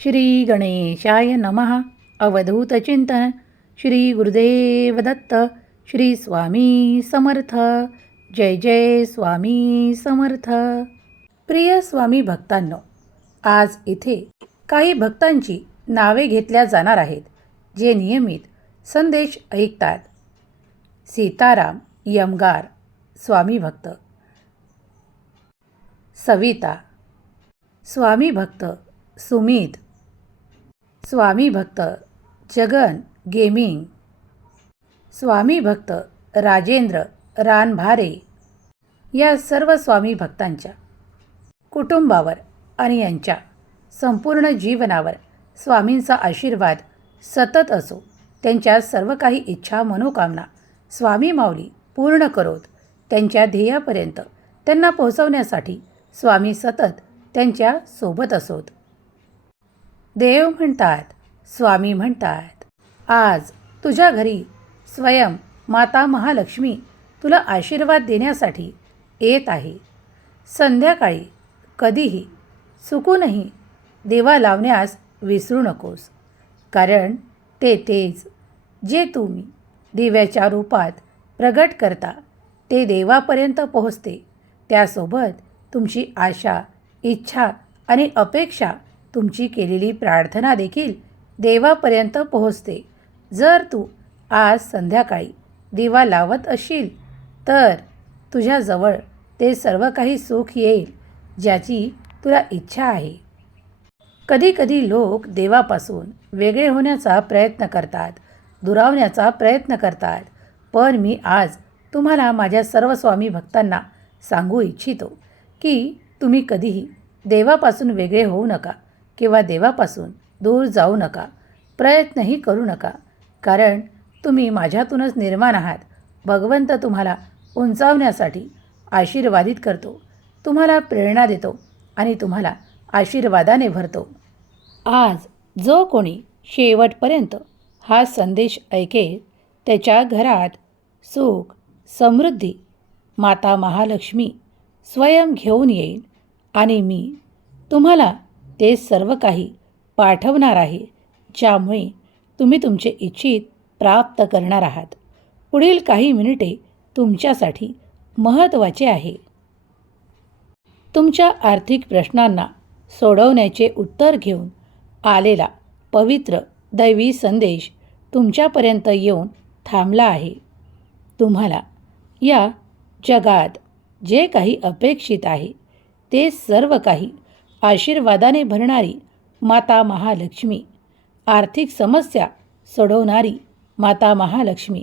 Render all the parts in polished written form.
श्री गणेशाय नमः. अवधूत चिंतन. श्री गुरुदेव दत्त. श्री स्वामी समर्थ. जय जय स्वामी समर्थ. प्रिय स्वामी भक्तांनो, आज इथे काही भक्तांची नावे घेतल्या जाणार आहेत जे नियमित संदेश ऐकतात. सीताराम यमगार स्वामी भक्त, सविता स्वामी भक्त, सुमित स्वामी भक्त, जगन गेमिंग स्वामी भक्त, राजेंद्र रानभारे. या सर्व स्वामी भक्तांच्या कुटुंबावर आणि यांच्या संपूर्ण जीवनावर स्वामींचा आशीर्वाद सतत असो. त्यांच्या सर्व काही इच्छा मनोकामना स्वामी माऊली पूर्ण करोत. त्यांच्या ध्येयापर्यंत त्यांना पोहोचवण्यासाठी स्वामी सतत त्यांच्या सोबत असोत. देव म्हणतात, स्वामी म्हणतात, आज तुझ्या घरी स्वयं माता महालक्ष्मी तुला आशीर्वाद देण्यासाठी येत आहे. संध्याकाळी कधीही चुकूनही दिवा लावण्यास विसरू नकोस, कारण ते तेज जे तुम्ही दिव्याच्या रूपात प्रगट करता ते देवापर्यंत पोहोचते. त्यासोबत तुमची आशा, इच्छा आणि अपेक्षा, तुमची केलेली प्रार्थना देखील देवापर्यंत पोहोचते. जर तू आज संध्याकाळी दिवा लावत असशील तर तुझ्याजवळ ते सर्व काही सुख येईल ज्याची तुला इच्छा आहे. कधीकधी लोक देवापासून वेगळे होण्याचा प्रयत्न करतात, दुरावण्याचा प्रयत्न करतात. पण मी आज तुम्हाला माझ्या सर्व स्वामी भक्तांना सांगू इच्छितो की तुम्ही कधीही देवापासून वेगळे होऊ नका किंवा देवापासून दूर जाऊ नका. प्रयत्नही करू नका, कारण तुम्ही माझ्यातूनच निर्माण आहात. भगवंत तुम्हाला उंचावण्यासाठी आशीर्वादित करतो, तुम्हाला प्रेरणा देतो आणि तुम्हाला आशीर्वादाने भरतो. आज जो कोणी शेवटपर्यंत हा संदेश ऐकेल त्याच्या घरात सुख, समृद्धी माता महालक्ष्मी स्वयं घेऊन येईल आणि मी तुम्हाला ते सर्व काही पाठवणार आहे, ज्यामुळे तुम्ही तुमचे इच्छित प्राप्त करणार आहात. पुढील काही मिनिटे तुमच्यासाठी महत्त्वाचे आहे. तुमच्या आर्थिक प्रश्नांना सोडवण्याचे उत्तर घेऊन आलेला पवित्र दैवी संदेश तुमच्यापर्यंत येऊन थांबला आहे. तुम्हाला या जगात जे काही अपेक्षित आहे ते सर्व काही आशीर्वादाने भरणारी माता महालक्ष्मी, आर्थिक समस्या सोडवणारी माता महालक्ष्मी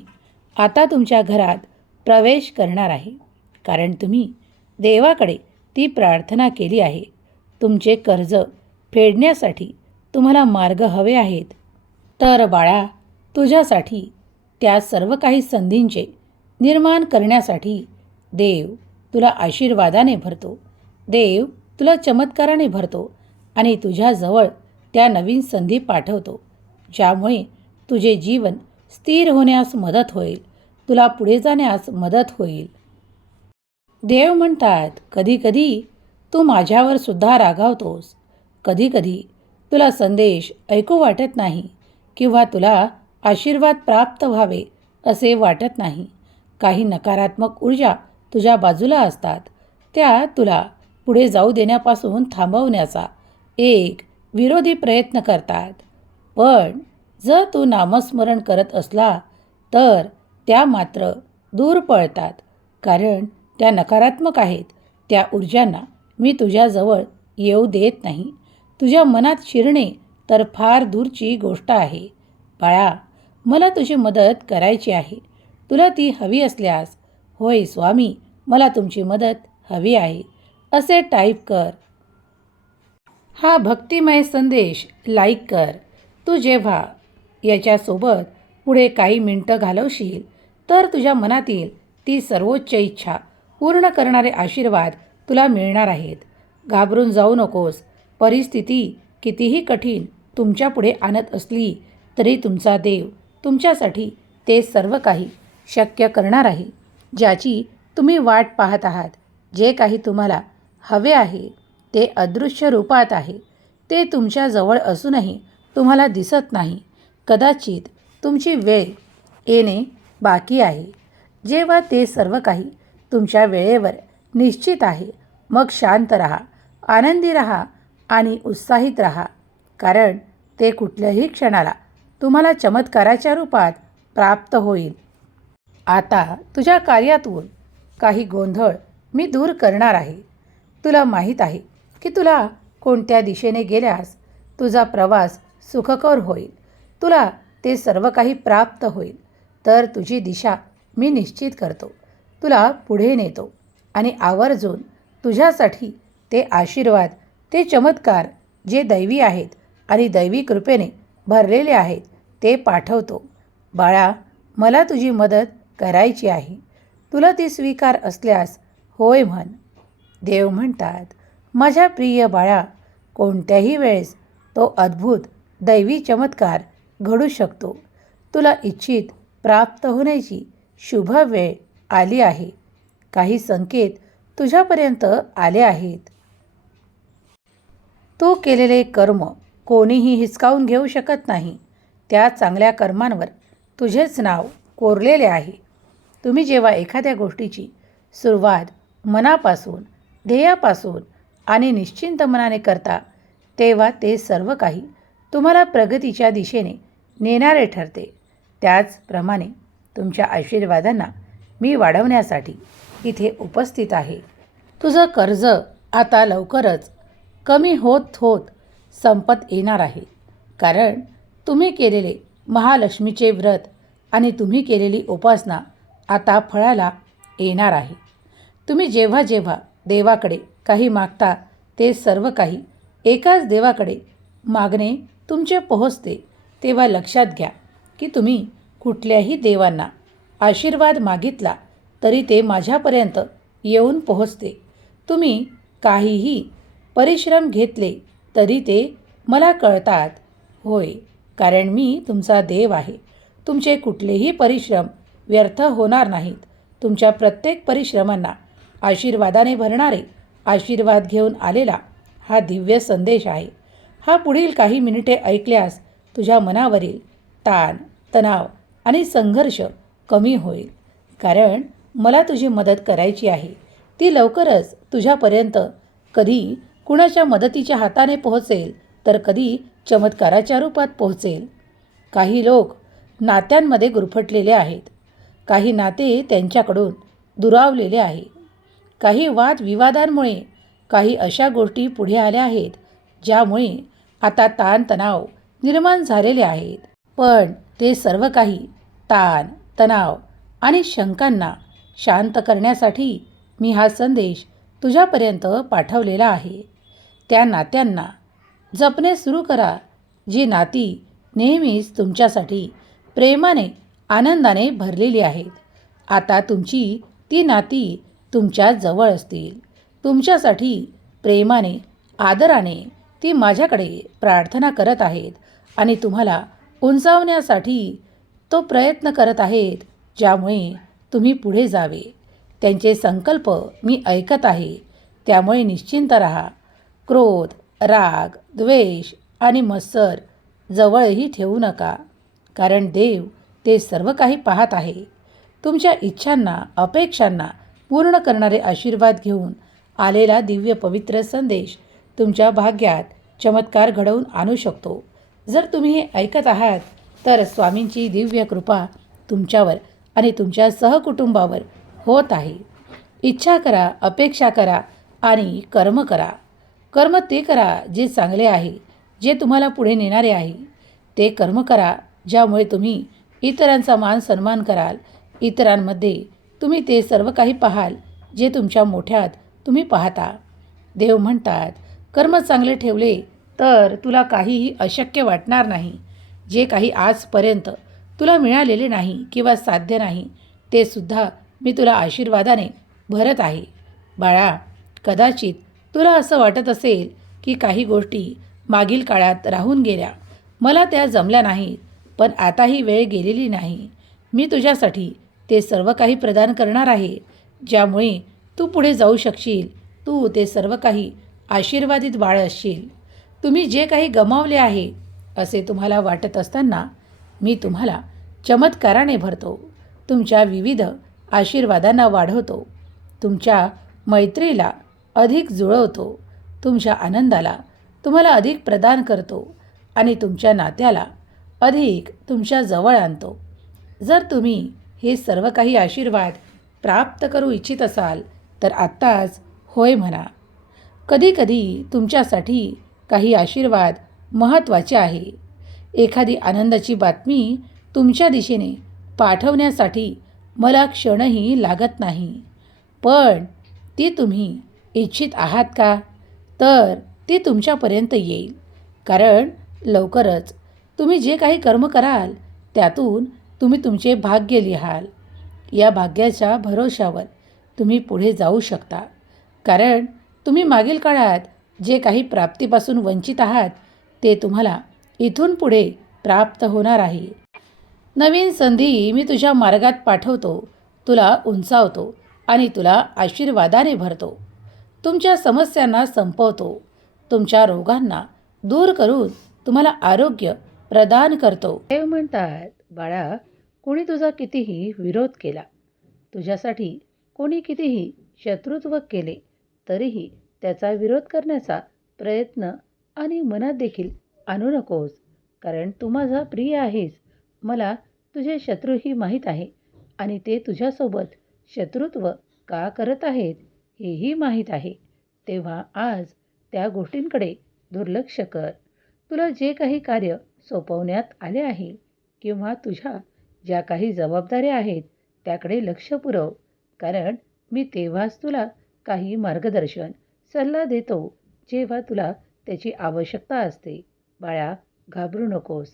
आता तुमच्या घरात प्रवेश करणार आहे. कारण तुम्ही देवाकडे ती प्रार्थना केली आहे. तुमचे कर्ज फेडण्यासाठी तुम्हाला मार्ग हवे आहेत. तर बाळा, तुझ्यासाठी त्या सर्व काही संधींचे निर्माण करण्यासाठी देव तुला आशीर्वादाने भरतो. देव तुला चमत्काराने भरतो आणि तुझ्याजवळ त्या नवीन संधी पाठवतो, ज्यामुळे तुझे जीवन स्थिर होण्यास मदत होईल, तुला पुढे जाण्यास मदत होईल. देव म्हणतात, कधीकधी तू माझ्यावर सुद्धा रागावतोस. कधीकधी तुला संदेश ऐकू वाटत नाही किंवा तुला आशीर्वाद प्राप्त व्हावे असे वाटत नाही. काही नकारात्मक ऊर्जा तुझ्या बाजूला असतात, त्या तुला पुढे जाऊ देण्यापासून थांबवण्याचा एक विरोधी प्रयत्न करतात. पण जर तू नामस्मरण करत असला तर त्या मात्र दूर पळतात, कारण त्या नकारात्मक आहेत. त्या ऊर्जांना मी तुझ्याजवळ येऊ देत नाही. तुझ्या मनात शिरणे तर फार दूरची गोष्ट आहे. बाळा, मला तुझी मदत करायची आहे. तुला ती हवी असल्यास, होय स्वामी, मला तुमची मदत हवी आहे, असे टाईप कर. हा भक्तिमय संदेश लाईक कर. तू जेव्हा याच्यासोबत पुढे काही मिनटं घालवशील तर तुझ्या मनातील ती सर्वोच्च इच्छा पूर्ण करणारे आशीर्वाद तुला मिळणार आहेत. घाबरून जाऊ नकोस. परिस्थिती कितीही कठीण तुमच्या पुढे आणत असली तरी तुमचा देव तुमच्यासाठी ते सर्व काही शक्य करणार आहे, ज्याची तुम्ही वाट पाहत आहात. जे काही तुम्हाला हवे आहे ते अदृश्य रूपात आहे. ते तुमच्या जवळ असूनही तुम्हाला दिसत नाही. कदाचित तुमची वेळ येणे बाकी आहे. जेव्हा ते सर्व काही तुमच्या वेळेवर निश्चित आहे, मग शांत राहा, आनंदी राहा आणि उत्साहित राहा, कारण ते कुठल्याही क्षणाला तुम्हाला चमत्काराच्या रूपात प्राप्त होईल. आता तुझ्या कार्यातून काही गोंधळ मी दूर करणार आहे. तुला माहीत आहे की तुला कोणत्या दिशेने गेल्यास तुझा प्रवास सुखकर होईल. तुला ते सर्व काही प्राप्त होईल. तर तुझी दिशा मी निश्चित करतो, तुला पुढे नेतो आणि आवर्जून तुझ्यासाठी ते आशीर्वाद, ते चमत्कार जे दैवी आहेत आणि दैवी कृपेने भरलेले आहेत ते पाठवतो. बाळा, मला तुझी मदत करायची आहे. तुला ती स्वीकार असल्यास होय म्हण. देव म्हणतात, माझ्या प्रिय बाळा, कोणत्याही वेळेस तो अद्भुत दैवी चमत्कार घडू शकतो. तुला इच्छित प्राप्त होण्याची शुभ वेळ आली आहे. काही संकेत तुझ्यापर्यंत आले आहेत. तू केलेले कर्म कोणीही हिसकावून घेऊ शकत नाही. त्या चांगल्या कर्मांवर तुझेच नाव कोरलेले आहे. तुम्ही जेव्हा एखाद्या गोष्टीची सुरुवात मनापासून, ध्येयापासून आणि निश्चिंत मनाने करता, तेव्हा ते सर्व काही तुम्हाला प्रगतीच्या दिशेने नेणारे ठरते. त्याचप्रमाणे तुमच्या आशीर्वादांना मी वाढवण्यासाठी इथे उपस्थित आहे. तुझं कर्ज आता लवकरच कमी होत होत संपत येणार आहे, कारण तुम्ही केलेले महालक्ष्मीचे व्रत आणि तुम्ही केलेली उपासना आता फळाला येणार आहे. तुम्ही जेव्हा जेव्हा देवाकडे काही मागता, ते सर्व काही एकाच देवाकडे मागणे तुमचे पोहोचते. तेव्हा लक्षात घ्या की तुम्ही कुठल्याही देवांना आशीर्वाद मागितला तरी ते माझ्यापर्यंत येऊन पोहोचते. तुम्ही काहीही परिश्रम घेतले तरी ते मला कळतात. होय, कारण मी तुमचा देव आहे. तुमचे कुठलेही परिश्रम व्यर्थ होणार नाहीत. तुमच्या प्रत्येक परिश्रमांना आशीर्वादाने भरणारे आशीर्वाद घेऊन आलेला हा दिव्य संदेश आहे. हा पुढील काही मिनिटे ऐकल्यास तुझ्या मनावरील ताण, तणाव आणि संघर्ष कमी होईल, कारण मला तुझी मदत करायची आहे. ती लवकरच तुझ्यापर्यंत कधी कुणाच्या मदतीच्या हाताने पोहोचेल, तर कधी चमत्काराच्या रूपात पोहोचेल. काही लोक नात्यांमध्ये गुरफटलेले आहेत. काही नाते त्यांच्याकडून दुरावलेले आहे. काही वादविवादांमुळे काही अशा गोष्टी पुढे आल्या आहेत ज्यामुळे आता ताणतणाव निर्माण झालेले आहेत. पण ते सर्व काही ताण, तणाव आणि शंकांना शांत करण्यासाठी मी हा संदेश तुझ्यापर्यंत पाठवलेला आहे. त्या नात्यांना जपणे सुरू करा, जी नाती नेहमीच तुमच्यासाठी प्रेमाने, आनंदाने भरलेली आहेत. आता तुमची ती नाती तुमच्या जवळ असतील. तुमच्यासाठी प्रेमाने, आदराने ती माझ्याकडे प्रार्थना करत आहेत आणि तुम्हाला उंचावण्यासाठी तो प्रयत्न करत आहेत, ज्यामुळे तुम्ही पुढे जावे. त्यांचे संकल्प मी ऐकत आहे, त्यामुळे निश्चिंत राहा. क्रोध, राग, द्वेष आणि मत्सर जवळही ठेवू नका, कारण देव ते सर्व काही पाहत आहे. तुमच्या इच्छांना, अपेक्षांना पूर्ण करणारे आशीर्वाद घेऊन आलेला दिव्य पवित्र संदेश तुमच्या भाग्यात चमत्कार घडवून आणू शकतो. जर तुम्ही हे ऐकत आहात तर स्वामींची दिव्य कृपा तुमच्यावर आणि तुमच्या सहकुटुंबावर होत आहे. इच्छा करा, अपेक्षा करा आणि कर्म करा. कर्म ते करा जे चांगले आहे, जे तुम्हाला पुढे नेणारे आहे. ते कर्म करा ज्यामुळे तुम्ही इतरांचा मान सन्मान कराल. इतरांमध्ये तुम्ही ते सर्व काही पाहाल जे तुमच्या मोठ्यात तुम्ही पाहता. देव म्हणतात, कर्म चांगले ठेवले तर तुला काहीही अशक्य वाटणार नाही. जे काही आजपर्यंत तुला मिळालेले नाही किंवा साध्य नाही, ते सुद्धा मी तुला आशीर्वादाने भरत आहे. बाळा, कदाचित तुला असं वाटत असेल की काही गोष्टी मागील काळात राहून गेल्या, मला त्या जमल्या नाहीत, पण आता ही वेळ गेलेली नाही. मी तुझ्यासाठी ते सर्व काही प्रदान करणार आहे, ज्यामुळे तू पुढे जाऊ शकशील. तू ते सर्व काही आशीर्वादित बाळ असशील. तुम्ही जे काही गमावले आहे असे तुम्हाला वाटत असताना मी तुम्हाला चमत्काराने भरतो. तुमच्या विविध आशीर्वादांना वाढवतो. तुमच्या मैत्रीला अधिक जुळवतो. तुमच्या आनंदाला तुम्हाला अधिक प्रदान करतो आणि तुमच्या नात्याला अधिक तुमच्या जवळ आणतो. जर तुम्ही हे सर्व काही आशीर्वाद प्राप्त करू इच्छित असाल तर आत्ताच होय म्हणा. कधीकधी तुमच्यासाठी काही आशीर्वाद महत्त्वाचे आहे. एखादी आनंदाची बातमी तुमच्या दिशेने पाठवण्यासाठी मला क्षणही लागत नाही. पण ती तुम्ही इच्छित आहात का? तर ती तुमच्यापर्यंत येईल. कारण लवकरच तुम्ही जे काही कर्म कराल त्यातून तुम्ही तुमचे भाग्य लिहाल. या भाग्याच्या भरोशावर तुम्ही पुढे जाऊ शकता. कारण तुम्ही मागील काळात जे काही प्राप्तीपासून वंचित आहात ते तुम्हाला इथून पुढे प्राप्त होणार आहे. नवीन संधी मी तुझ्या मार्गात पाठवतो, तुला उंचावतो आणि तुला आशीर्वादाने भरतो. तुमच्या समस्यांना संपवतो. तुमच्या रोगांना दूर करून तुम्हाला आरोग्य प्रदान करतो. देव म्हणतात, बाळा, कोणी तुझा कितीही विरोध केला, तुझ्यासाठी कोणी कितीही शत्रुत्व केले तरीही त्याचा विरोध करण्याचा प्रयत्न आणि मनात देखील आणू नकोस. कारण तू माझा प्रिय आहेस. मला तुझे शत्रूही माहीत आहे आणि ते तुझ्यासोबत शत्रुत्व का करत आहेत हेही माहीत आहे. तेव्हा आज त्या गोष्टींकडे दुर्लक्ष कर. तुला जे काही कार्य सोपवण्यात आले आहे किंवा तुझ्या ज्या काही जबाबदाऱ्या आहेत त्याकडे लक्ष पुरव. कारण मी तेव्हाच तुला काही मार्गदर्शन, सल्ला देतो जेव्हा तुला त्याची आवश्यकता असते. बाळा, घाबरू नकोस.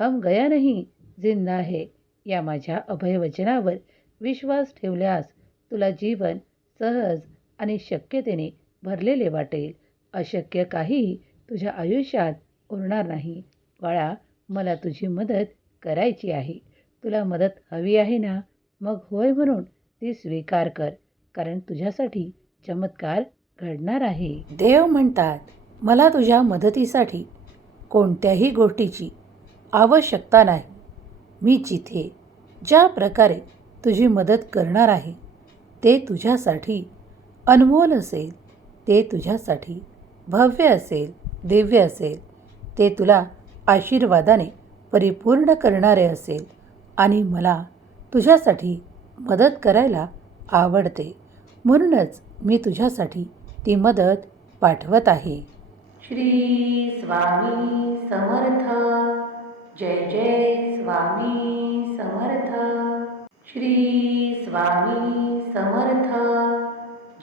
हम गया नहीं, जिंदा है या माझ्या अभयवचनावर विश्वास ठेवल्यास तुला जीवन सहज आणि शक्यतेने भरलेले वाटेल. अशक्य काहीही तुझ्या आयुष्यात उरणार नाही. बाळा, मला तुझी मदत करायची आहे. तुला मदत हवी आहे ना? मग होय म्हणून ती स्वीकार कर. कारण तुझ्यासाठी चमत्कार घडणार आहे. देव म्हणतात, मला तुझ्या मदतीसाठी कोणत्याही गोष्टीची आवश्यकता नाही. मी जिथे ज्या प्रकारे तुझी मदत करणार आहे ते तुझ्यासाठी अनमोल असेल. ते तुझ्यासाठी भव्य असेल, दिव्य असेल. ते तुला आशीर्वादाने परिपूर्ण करणारे असेल आणि मला तुझ्यासाठी मदत करायला आवडते. म्हणूनच मी तुझ्यासाठी ती मदत पाठवत आहे. श्री स्वामी समर्थ. जय जय स्वामी समर्थ. श्री स्वामी समर्थ.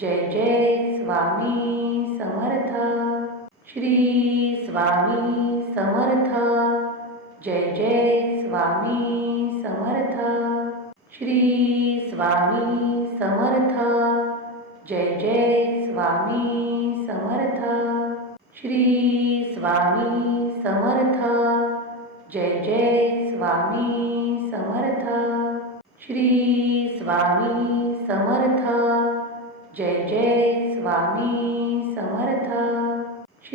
जय जय स्वामी समर्थ. श्री स्वामी समर्थ. जय जय स्वामी समर्थ. श्री स्वामी समर्थ. जय जय स्वामी समर्थ. श्री स्वामी समर्थ. जय जय स्वामी समर्थ. श्री स्वामी समर्थ. जय जय स्वामी समर्थ.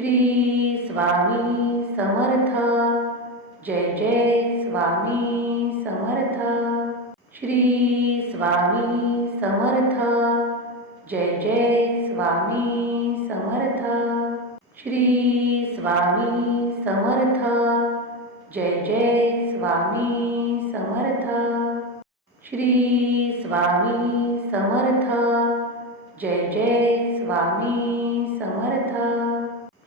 श्री स्वामी समर्थ. जय जय स्वामी समर्थ. श्री स्वामी समर्थ. जय जय स्वामी समर्थ. श्री स्वामी समर्थ. जय जय स्वामी समर्थ. श्री स्वामी समर्थ. जय जय स्वामी समर्थ.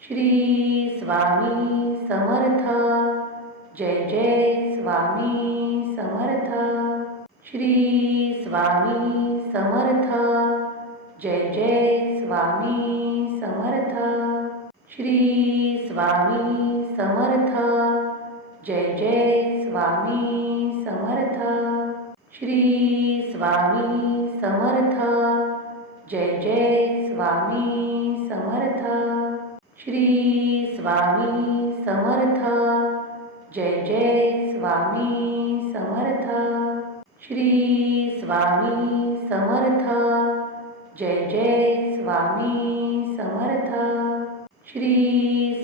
श्री स्वामी समर्थ. जय जय स्वामी समर्थ. श्री स्वामी समर्थ. जय जय स्वामी समर्थ. श्री स्वामी समर्थ. जय जय स्वामी समर्थ. श्री स्वामी समर्थ. जय जय स्वामी समर्थ. श्री स्वामी समर्थ. जय जय स्वामी समर्थ. श्री स्वामी समर्थ. जय जय स्वामी समर्थ. श्री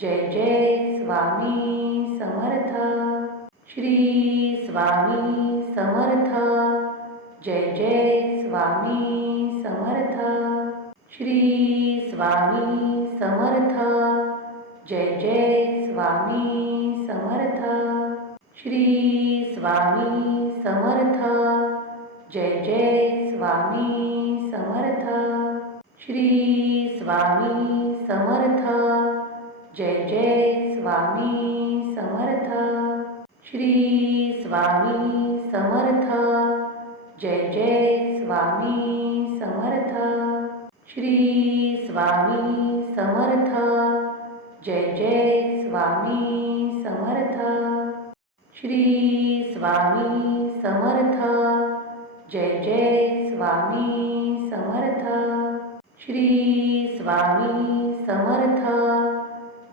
जय जय स्वामी समर्थ. श्री स्वामी समर्थ. जय जय स्वामी समर्थ. श्री स्वामी समर्थ. जय जय स्वामी समर्थ. श्री स्वामी समर्थ. जय जय स्वामी समर्थ. श्री स्वामी समर्थ. जय जय स्वामी समर्थ. श्री स्वामी समर्थ. जय जय स्वामी समर्थ. श्री स्वामी समर्थ. जय जय स्वामी समर्थ. श्री स्वामी समर्थ. जय जय स्वामी समर्थ. श्री स्वामी समर्थ.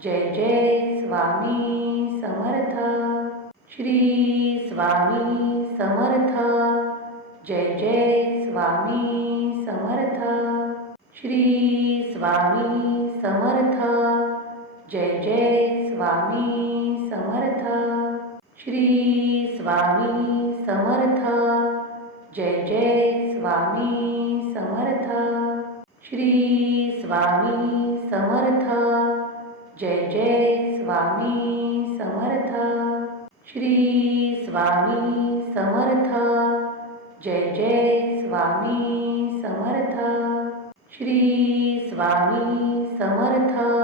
जय जय स्वामी समर्थ. श्री स्वामी समर्थ. जय जय स्वामी समर्थ. श्री स्वामी समर्थ. जय जय स्वामी समर्थ. श्री स्वामी समर्थ. जय जय स्वामी समर्थ. श्री स्वामी समर्थ. जय जय स्वामी समर्थ. श्री स्वामी समर्थ. जय जय स्वामी समर्थ. श्री स्वामी समर्थ.